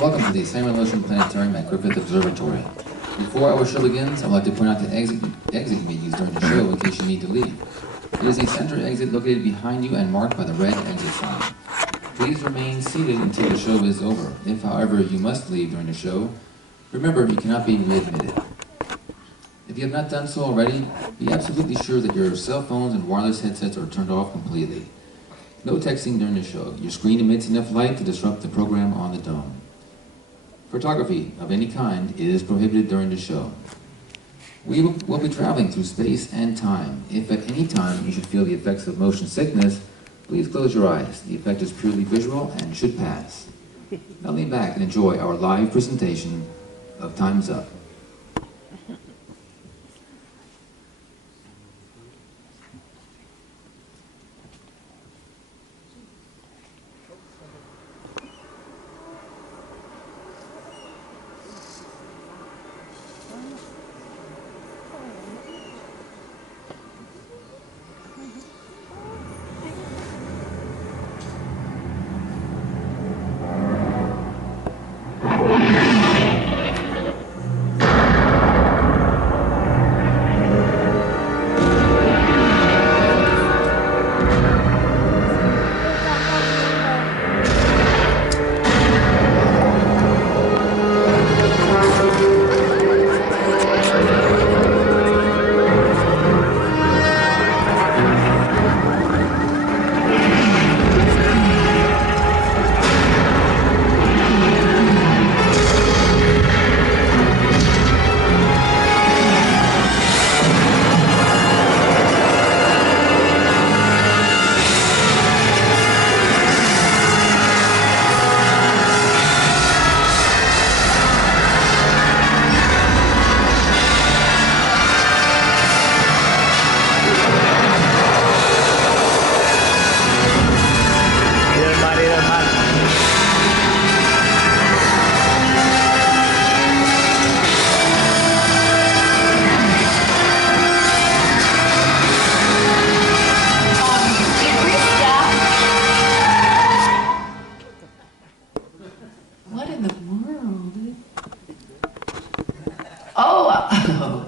Welcome to the Summer Motion Planetarium at Griffith Observatory. Before our show begins, I'd like to point out the exit you may use during the show in case you need to leave. It is a center exit located behind you and marked by the red exit sign. Please remain seated until the show is over. If, however, you must leave during the show, remember you cannot be readmitted. If you have not done so already, be absolutely sure that your cell phones and wireless headsets are turned off completely. No texting during the show. Your screen emits enough light to disrupt the program on the dome. Photography of any kind is prohibited during the show. We will be traveling through space and time. If at any time you should feel the effects of motion sickness, please close your eyes. The effect is purely visual and should pass. Now lean back and enjoy our live presentation of Time's Up.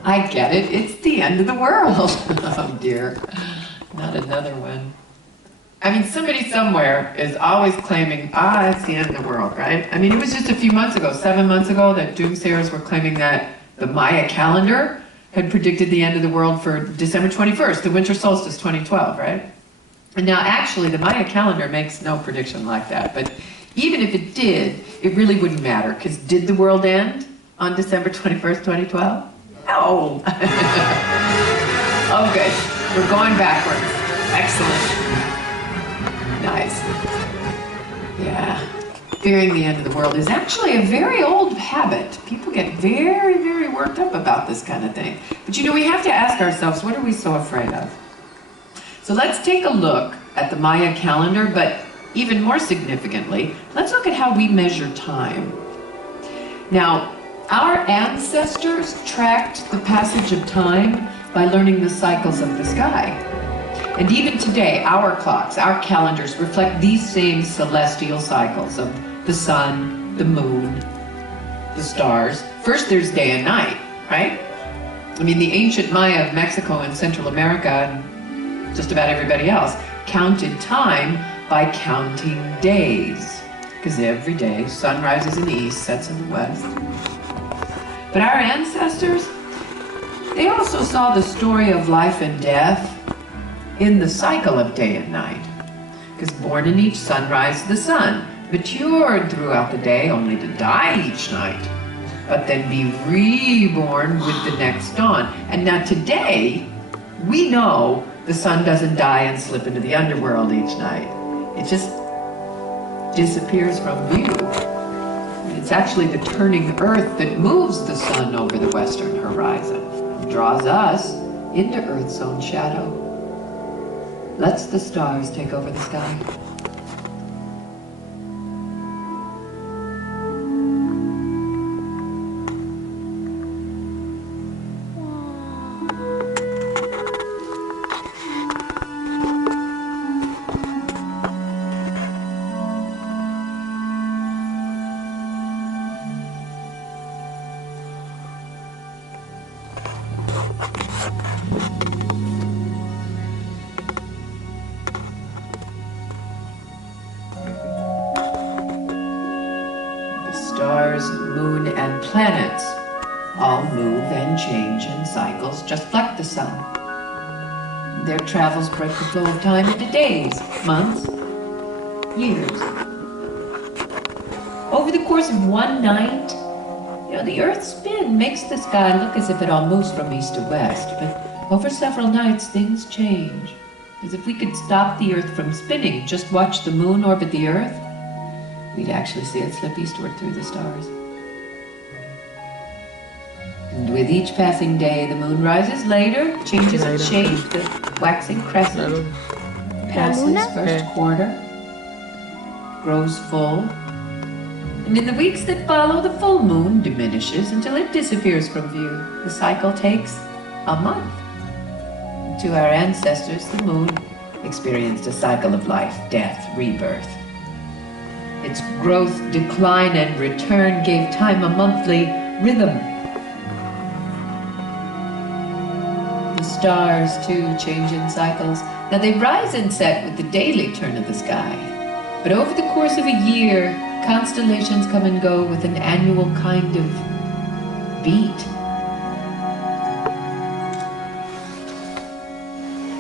I get it. It's the end of the world. Oh dear. Not another one. I mean, somebody somewhere is always claiming, it's the end of the world, right? I mean, it was just a few months ago, 7 months ago, that doomsayers were claiming that the Maya calendar had predicted the end of the world for December 21st, the winter solstice 2012, right? And now actually the Maya calendar makes no prediction like that, but even if it did, it really wouldn't matter, because did the world end on December 21st, 2012? No! Oh good, we're going backwards. Excellent. Nice. Yeah. Fearing the end of the world is actually a very old habit. People get very, very worked up about this kind of thing. But you know, we have to ask ourselves, what are we so afraid of? So let's take a look at the Maya calendar, but even more significantly, let's look at how we measure time. Now, our ancestors tracked the passage of time by learning the cycles of the sky. And even today, our clocks, our calendars reflect these same celestial cycles of the sun, the moon, the stars. First there's day and night, right? I mean, the ancient Maya of Mexico and Central America, and just about everybody else, counted time by counting days. Because every day, sun rises in the east, sets in the west. But our ancestors, they also saw the story of life and death in the cycle of day and night. Because born in each sunrise, the sun, matured throughout the day only to die each night, but then be reborn with the next dawn. And now today, we know the sun doesn't die and slip into the underworld each night. It just disappears from view. It's actually the turning earth that moves the sun over the western horizon, and draws us into Earth's own shadow. Lets the stars take over the sky. stars, moon, and planets all move and change in cycles just like the sun. Their travels break the flow of time into days, months, years. Over the course of one night, the Earth's spin makes the sky look as if it all moves from east to west, but over several nights things change. As if we could stop the Earth from spinning, just watch the moon orbit the Earth, we'd actually see it slip eastward through the stars. And with each passing day, the moon rises later, changes its shape, the waxing crescent, passes first quarter, grows full, and in the weeks that follow, the full moon diminishes until it disappears from view. The cycle takes a month. To our ancestors, the moon experienced a cycle of life, death, rebirth. Its growth, decline, and return gave time a monthly rhythm. The stars, too, change in cycles. Now, they rise and set with the daily turn of the sky. But over the course of a year, constellations come and go with an annual kind of beat.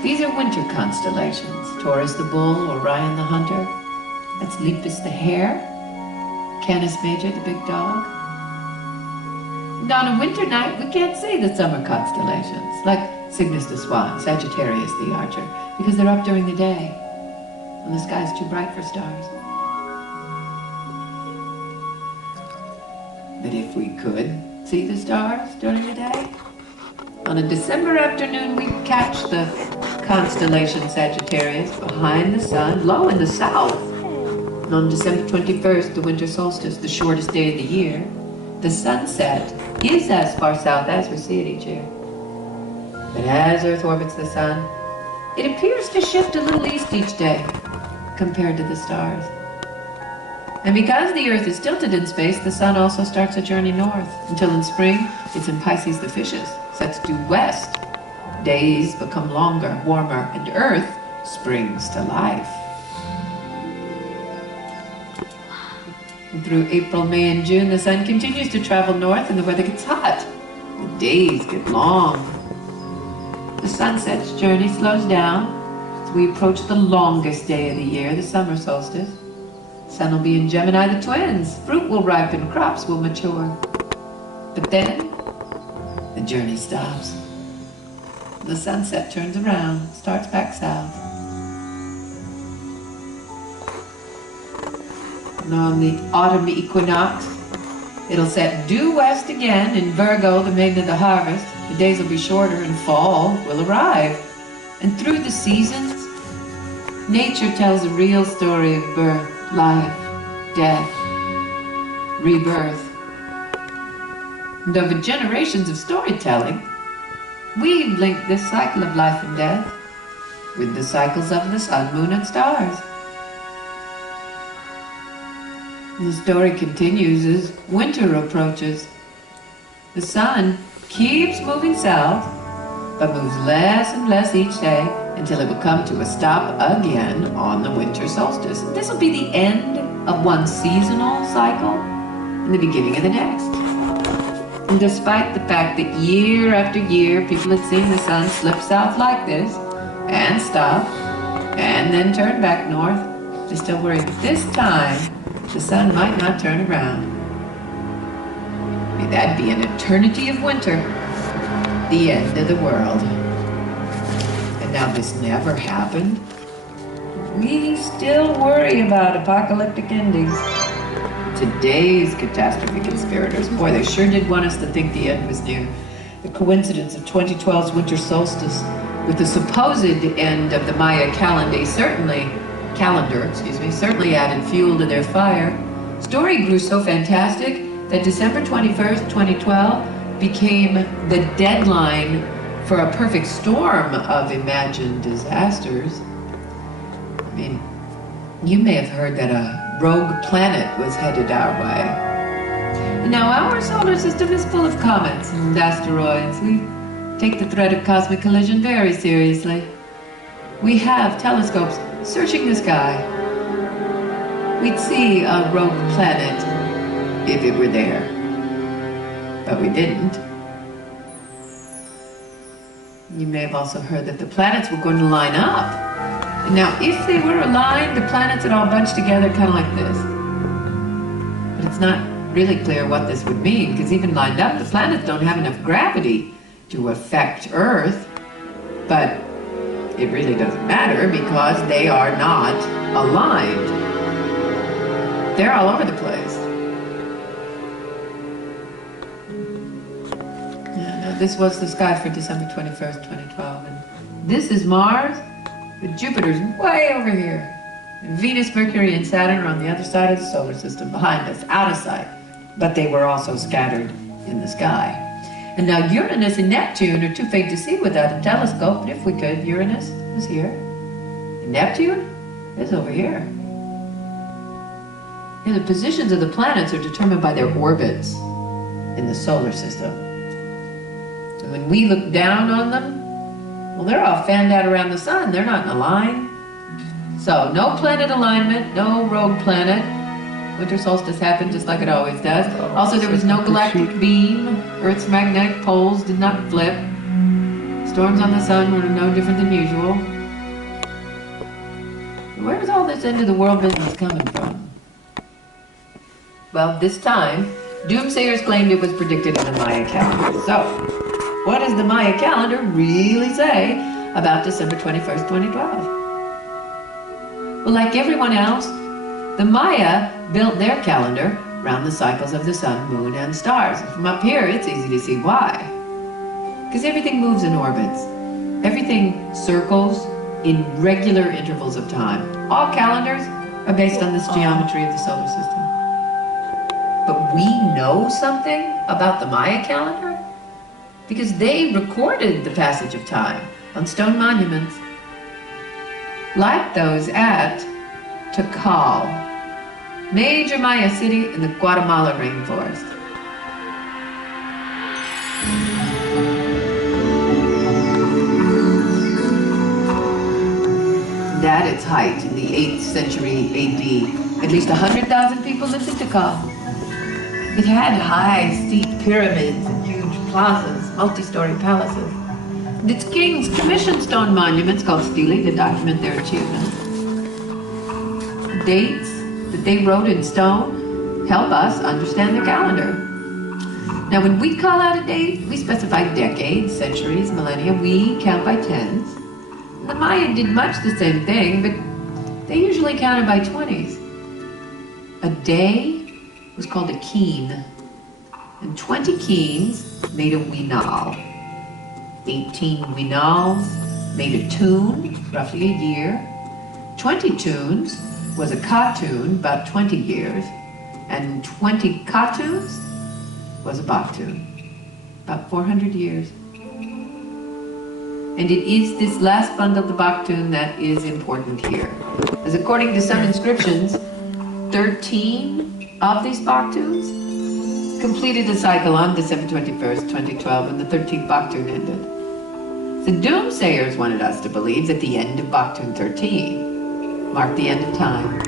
These are winter constellations. Taurus the bull, Orion the hunter. That's Lepus the hare. Canis Major the big dog. And on a winter night, we can't see the summer constellations, like Cygnus the swan, Sagittarius the archer, because they're up during the day, and the sky's too bright for stars. But if we could see the stars during the day, on a December afternoon, we'd catch the constellation Sagittarius behind the sun, low in the south. And on December 21st, the winter solstice, the shortest day of the year, the sunset is as far south as we see it each year. But as Earth orbits the sun, it appears to shift a little east each day compared to the stars. And because the Earth is tilted in space, the sun also starts a journey north, until in spring, it's in Pisces the fishes, sets due west. Days become longer, warmer, and Earth springs to life. And through April, May, and June, the sun continues to travel north and the weather gets hot. The days get long. The sunset's journey slows down as we approach the longest day of the year, the summer solstice. The sun will be in Gemini, the twins. Fruit will ripen, crops will mature. But then, the journey stops. The sunset turns around, starts back south. And on the autumn equinox, it'll set due west again in Virgo, the maiden of the harvest. The days will be shorter and fall will arrive. And through the seasons, nature tells a real story of birth, life, death, rebirth. And over generations of storytelling, we've linked this cycle of life and death with the cycles of the sun, moon, and stars. And the story continues as winter approaches. The sun keeps moving south, but moves less and less each day until it will come to a stop again on the winter solstice. This will be the end of one seasonal cycle and the beginning of the next. And despite the fact that year after year people had seen the sun slip south like this and stop and then turn back north, they still worried that this time the sun might not turn around. May that be an eternity of winter, the end of the world. And now this never happened. We still worry about apocalyptic endings. Today's catastrophe conspirators, boy, they sure did want us to think the end was near. The coincidence of 2012's winter solstice with the supposed end of the Maya calendar certainly added fuel to their fire. Story grew so fantastic that December 21st, 2012 became the deadline for a perfect storm of imagined disasters. I mean, you may have heard that a rogue planet was headed our way. And now our solar system is full of comets and asteroids. We take the threat of cosmic collision very seriously. We have telescopes searching the sky. We'd see a rogue planet if it were there. But we didn't. You may have also heard that the planets were going to line up. Now, if they were aligned, the planets would all bunch together kind of like this. But it's not really clear what this would mean, because even lined up, the planets don't have enough gravity to affect Earth. But it really doesn't matter because they are not aligned. They're all over the place. Yeah, no, this was the sky for December 21st, 2012. And this is Mars, but Jupiter's way over here. And Venus, Mercury, and Saturn are on the other side of the solar system, behind us, out of sight. But they were also scattered in the sky. And now Uranus and Neptune are too faint to see without a telescope, but if we could, Uranus is here. And Neptune is over here. Yeah, the positions of the planets are determined by their orbits in the solar system. And when we look down on them, well, they're all fanned out around the sun. They're not in a line. So no planet alignment, no rogue planet. Winter solstice happened just like it always does. Also, there was no galactic beam. Earth's magnetic poles did not flip. Storms on the sun were no different than usual. Where is all this end of the world business coming from? Well, this time, doomsayers claimed it was predicted in the Maya calendar. So, what does the Maya calendar really say about December 21st, 2012? Well, like everyone else, the Maya built their calendar around the cycles of the sun, moon, and stars. And from up here, it's easy to see why. Because everything moves in orbits. Everything circles in regular intervals of time. All calendars are based on this geometry of the solar system. But we know something about the Maya calendar because they recorded the passage of time on stone monuments, like those at Tikal, major Maya city in the Guatemala rainforest. At its height in the 8th century AD, at least 100,000 people lived in Tikal. It had high, steep pyramids and huge plazas, multi-story palaces. And its kings commissioned stone monuments called stelae to document their achievements. Dates that they wrote in stone help us understand the calendar. Now, when we call out a date, we specify decades, centuries, millennia. We count by tens. The Maya did much the same thing, but they usually counted by 20s. A day was called a keen, and 20 keens made a winal. 18 winals made a tune, roughly a year. 20 tunes was a katoon, about 20 years, and 20 katoons was a baktoon, about 400 years. And it is this last bundle, the baktoon, that is important here. As according to some inscriptions, 13 of these baktoons completed a cycle on December 21st, 2012, when the 13th baktoon ended. The doomsayers wanted us to believe that the end of baktoon 13 marked the end of time.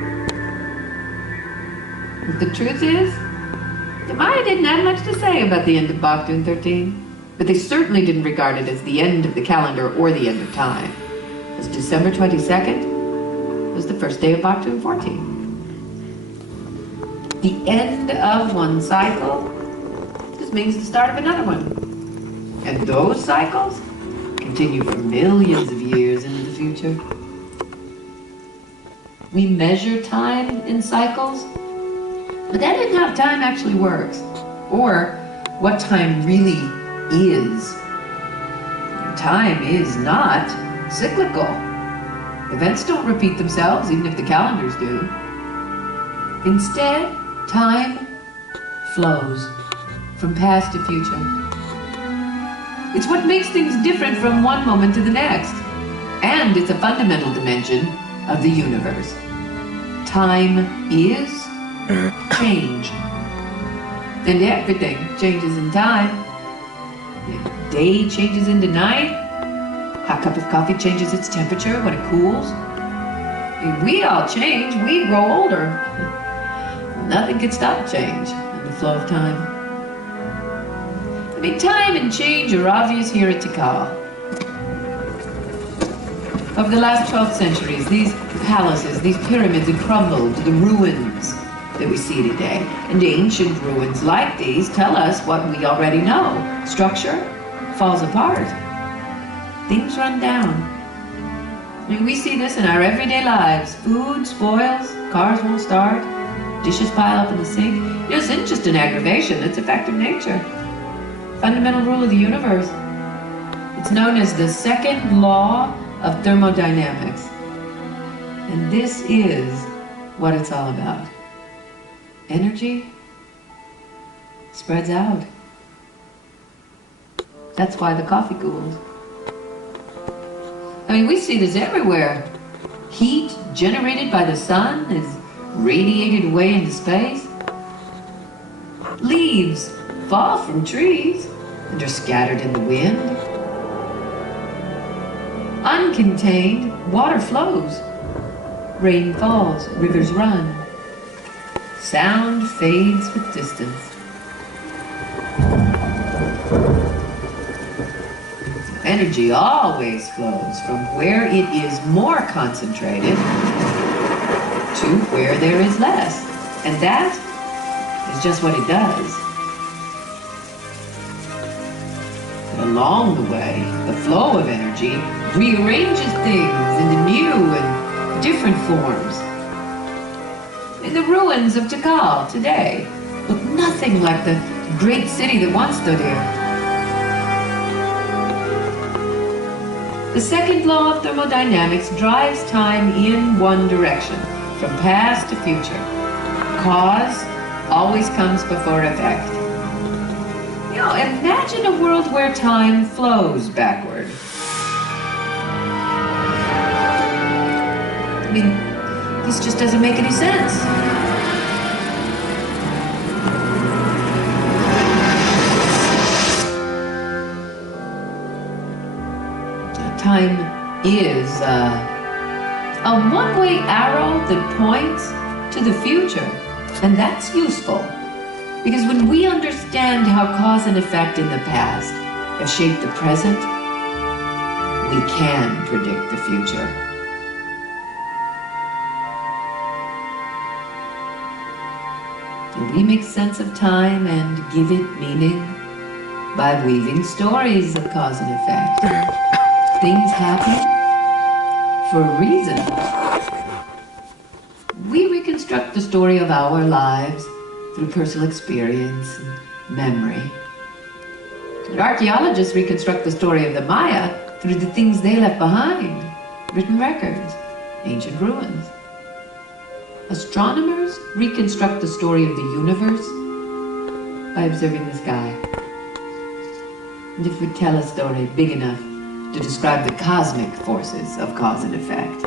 But the truth is, the Maya didn't have much to say about the end of baktoon 13. But they certainly didn't regard it as the end of the calendar or the end of time, as December 22nd was the first day of baktoon 14. The end of one cycle just means the start of another one. And those cycles continue for millions of years into the future. We measure time in cycles, but that isn't how time actually works, or what time really is. Time is not cyclical. Events don't repeat themselves, even if the calendars do. Instead, time flows from past to future. It's what makes things different from one moment to the next. And it's a fundamental dimension of the universe. Time is change. And everything changes in time. Day changes into night. A cup of coffee changes its temperature when it cools. We all change. We grow older. Nothing can stop change. the flow of time. I mean, time and change are obvious here at Tikal. Over the last 12 centuries, these palaces, these pyramids have crumbled to the ruins that we see today. And ancient ruins like these tell us what we already know. Structure falls apart. Things run down. I mean, we see this in our everyday lives. Food spoils, cars won't start, dishes pile up in the sink. This isn't just an aggravation, it's a fact of nature. Fundamental rule of the universe. It's known as the second law of thermodynamics. And this is what it's all about. Energy spreads out. That's why the coffee cools. I mean, we see this everywhere. Heat generated by the sun is radiated away into space. Leaves fall from trees and are scattered in the wind. Uncontained water flows. Rain falls, rivers run. Sound fades with distance. Energy always flows from where it is more concentrated to where there is less. And that is just what it does. But along the way, the flow of energy rearranges things into new and different forms. In the ruins of Tikal today look nothing like the great city that once stood here. The second law of thermodynamics drives time in one direction, from past to future. Cause always comes before effect. You know, imagine a world where time flows backward. I mean, this just doesn't make any sense. Time is a one-way arrow that points to the future, and that's useful because when we understand how cause and effect in the past have shaped the present, we can predict the future. We make sense of time and give it meaning by weaving stories of cause and effect. Things happen for a reason. We reconstruct the story of our lives through personal experience and memory. And archaeologists reconstruct the story of the Maya through the things they left behind, written records, ancient ruins. Astronomers reconstruct the story of the universe by observing the sky. And if we tell a story big enough to describe the cosmic forces of cause and effect,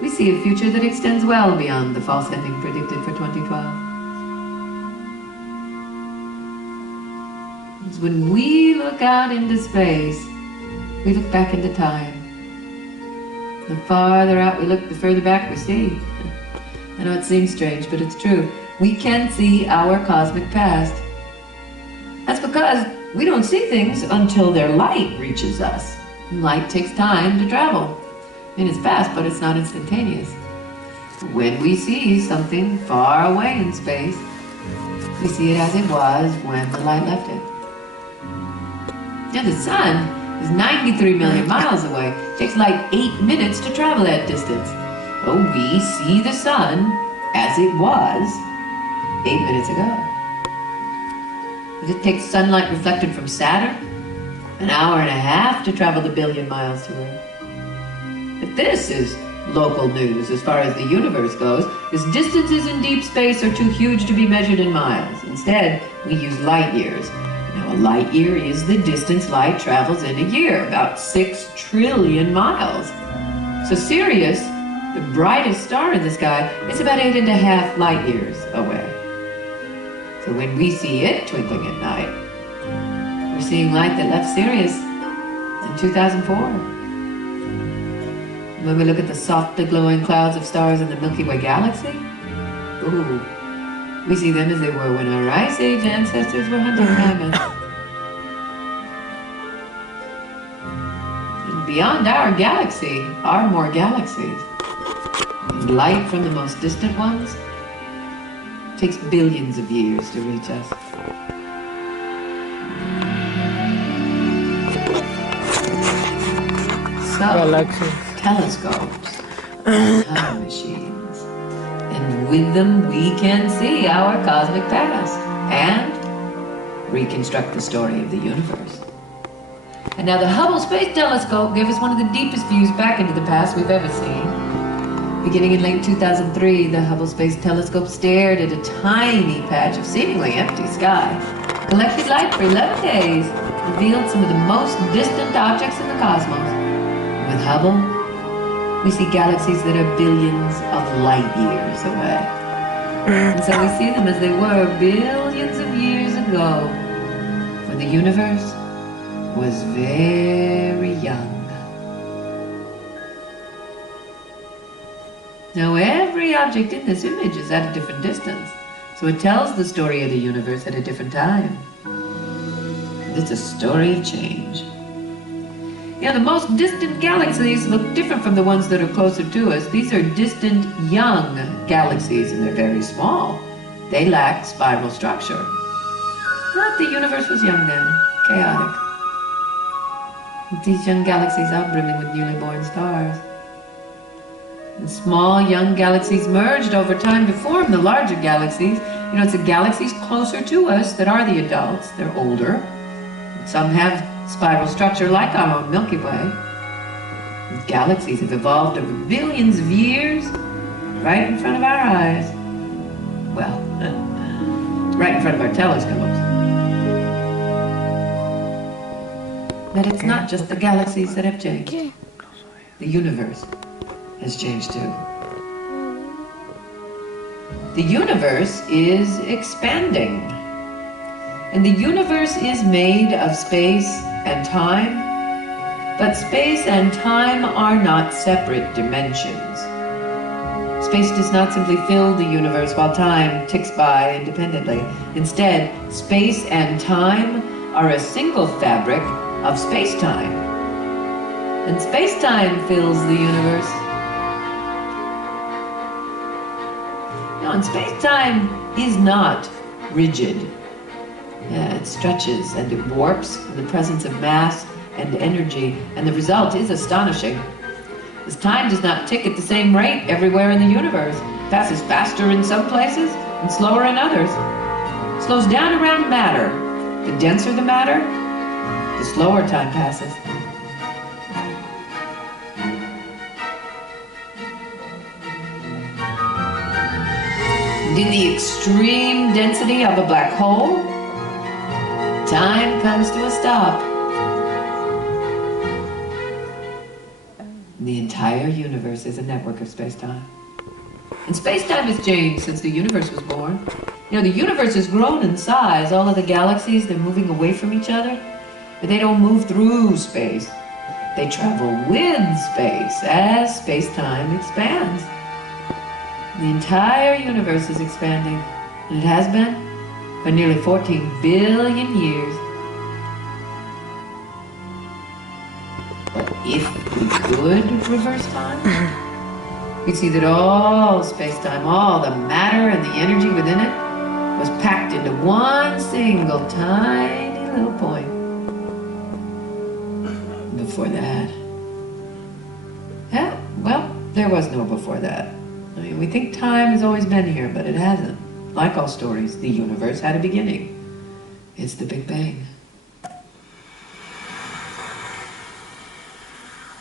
we see a future that extends well beyond the false ending predicted for 2012. It's when we look out into space, we look back into time. The farther out we look, the further back we see. I know it seems strange, but it's true. We can see our cosmic past. That's because we don't see things until their light reaches us. And light takes time to travel. I mean, it's fast, but it's not instantaneous. When we see something far away in space, we see it as it was when the light left it. Now, the sun is 93 million miles away. It takes like 8 minutes to travel that distance. Oh, we see the sun as it was 8 minutes ago. It takes sunlight reflected from Saturn an hour and a half to travel the 1 billion miles to Earth. But this is local news as far as the universe goes, because distances in deep space are too huge to be measured in miles. Instead, we use light years. Now, a light year is the distance light travels in a year, about 6 trillion miles. So Sirius, the brightest star in the sky, is about 8.5 light years away. So when we see it twinkling at night, we're seeing light that left Sirius in 2004. When we look at the softly glowing clouds of stars in the Milky Way galaxy, ooh, We see them as they were when our Ice Age ancestors were hunting mammoths. And beyond our galaxy are more galaxies. And light from the most distant ones takes billions of years to reach us. So, telescopes, time machines, and with them we can see our cosmic past and reconstruct the story of the universe. And now the Hubble Space Telescope gave us one of the deepest views back into the past we've ever seen. Beginning in late 2003, the Hubble Space Telescope stared at a tiny patch of seemingly empty sky, collected light for 11 days, revealed some of the most distant objects in the cosmos. With Hubble, we see galaxies that are billions of light years away. And so we see them as they were billions of years ago, when the universe was very young. Now every object in this image is at a different distance, so it tells the story of the universe at a different time. It's a story of change. Yeah, the most distant galaxies look different from the ones that are closer to us. These are distant, young galaxies, and they're very small. They lack spiral structure. But the universe was young then, chaotic. These young galaxies are brimming with newly born stars. And small, young galaxies merged over time to form the larger galaxies. You know, it's the galaxies closer to us that are the adults. They're older. Some have spiral structure like our own Milky Way. These galaxies have evolved over billions of years, right in front of our eyes. Well, right in front of our telescopes. But it's not just the galaxies that have changed. The universe has changed too. The universe is expanding. And the universe is made of space and time, but space and time are not separate dimensions. Space does not simply fill the universe while time ticks by independently. Instead, space and time are a single fabric of space-time. And space-time fills the universe. No, and space-time is not rigid. Yeah, it stretches and it warps in the presence of mass and energy, and the result is astonishing. As time does not tick at the same rate everywhere in the universe. It passes faster in some places and slower in others. It slows down around matter. The denser the matter, the slower time passes. And in the extreme density of a black hole, time comes to a stop. The entire universe is a network of space-time. And space-time has changed since the universe was born. You know, the universe has grown in size. All of the galaxies, they're moving away from each other, but they don't move through space. They travel with space as space-time expands. The entire universe is expanding, and it has been for nearly 14 billion years. But if we could reverse time, we'd see that all space-time, all the matter and the energy within it, was packed into one single tiny little point. Before that, yeah, well, there was no before that. I mean, we think time has always been here, but it hasn't. Like all stories, the universe had a beginning. It's the Big Bang.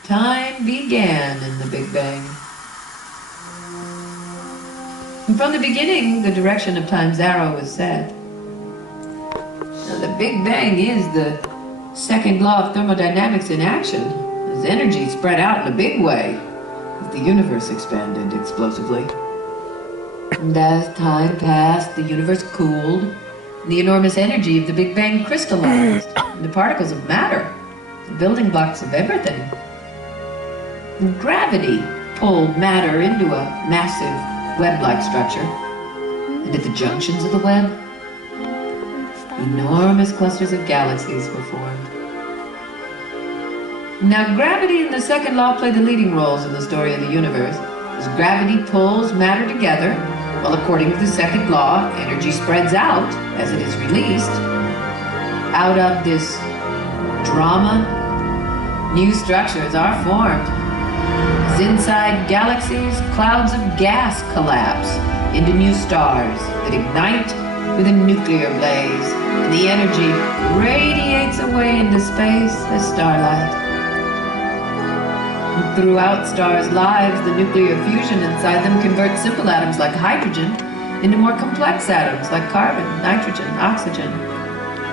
Time began in the Big Bang. And from the beginning, the direction of time's arrow was set. Now, the Big Bang is the second law of thermodynamics in action, as energy spread out in a big way, as the universe expanded explosively. And as time passed, the universe cooled, and the enormous energy of the Big Bang crystallized, and the particles of matter, the building blocks of everything. And gravity pulled matter into a massive web-like structure, And at the junctions of the web, enormous clusters of galaxies were formed. Now, gravity and the second law play the leading roles in the story of the universe, as gravity pulls matter together, while according to the second law, energy spreads out as it is released. Out of this drama, new structures are formed. As inside galaxies, clouds of gas collapse into new stars that ignite with a nuclear blaze, and the energy radiates away into space as starlight. And throughout stars' lives, the nuclear fusion inside them converts simple atoms like hydrogen into more complex atoms like carbon, nitrogen, oxygen,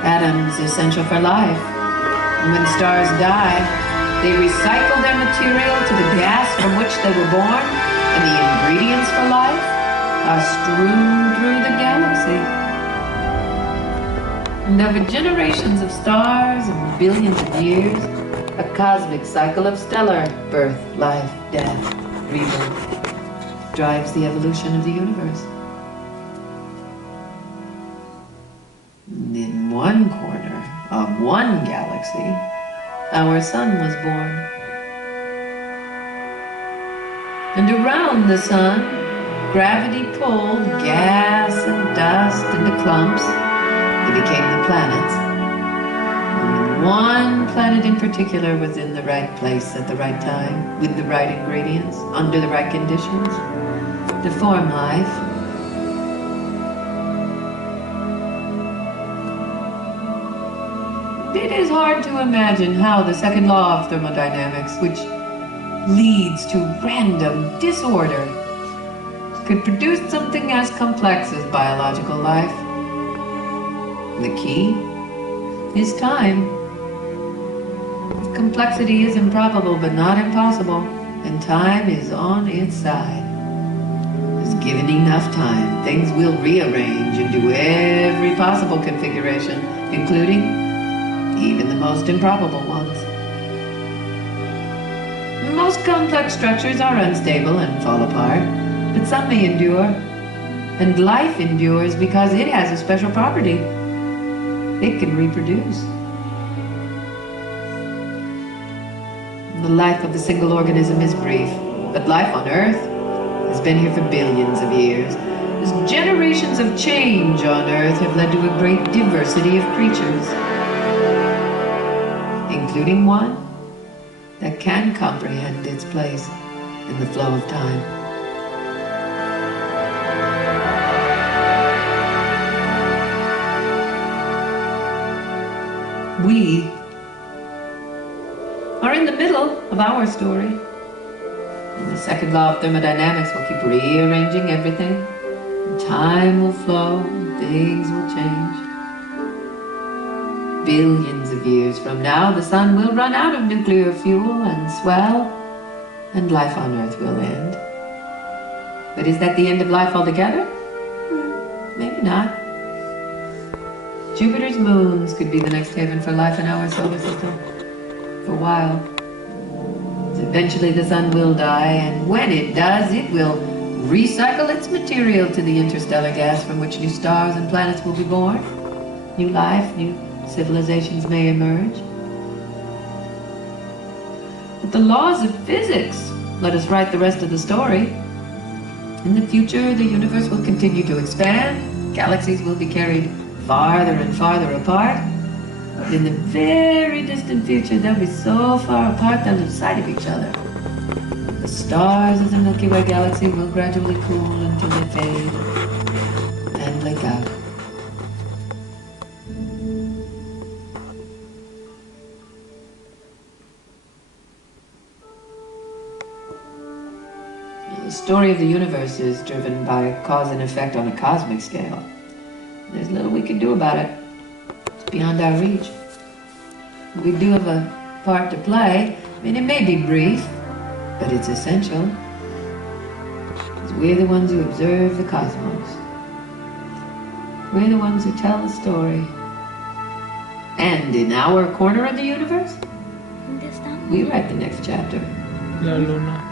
atoms essential for life. And when stars die, they recycle their material to the gas from which they were born, and the ingredients for life are strewn through the galaxy. And over generations of stars and billions of years, a cosmic cycle of stellar birth, life, death, rebirth drives the evolution of the universe. And in one corner of one galaxy, our sun was born. And around the sun, gravity pulled gas and dust into clumps that became the planets. And one planet in particular was in the right place at the right time, with the right ingredients, under the right conditions, to form life. It is hard to imagine how the second law of thermodynamics, which leads to random disorder, could produce something as complex as biological life. The key is time. Complexity is improbable but not impossible, and time is on its side. Just given enough time, things will rearrange into every possible configuration, including even the most improbable ones. Most complex structures are unstable and fall apart, but some may endure. And life endures because it has a special property. It can reproduce. The life of a single organism is brief, but life on Earth has been here for billions of years. As generations of change on Earth have led to a great diversity of creatures, including one that can comprehend its place in the flow of time. We are in the middle of our story, and the second law of thermodynamics will keep rearranging everything, and time will flow, and things will change. Billions of years from now, the sun will run out of nuclear fuel and swell, and life on Earth will end. But is that the end of life altogether? Maybe not. Jupiter's moons could be the next haven for life in our solar system. For a while. Eventually the sun will die, and when it does, it will recycle its material to the interstellar gas from which new stars and planets will be born. New life, new civilizations may emerge. But the laws of physics let us write the rest of the story. In the future, the universe will continue to expand. Galaxies will be carried farther and farther apart. In the very distant future, they'll be so far apart they'll lose sight of each other. The stars of the Milky Way galaxy will gradually cool until they fade and blink out. The story of the universe is driven by cause and effect on a cosmic scale. There's little we can do about it. It's beyond our reach. We do have a part to play. I mean, it may be brief, but it's essential. Because we're the ones who observe the cosmos. We're the ones who tell the story. And in our corner of the universe, we write the next chapter. La luna.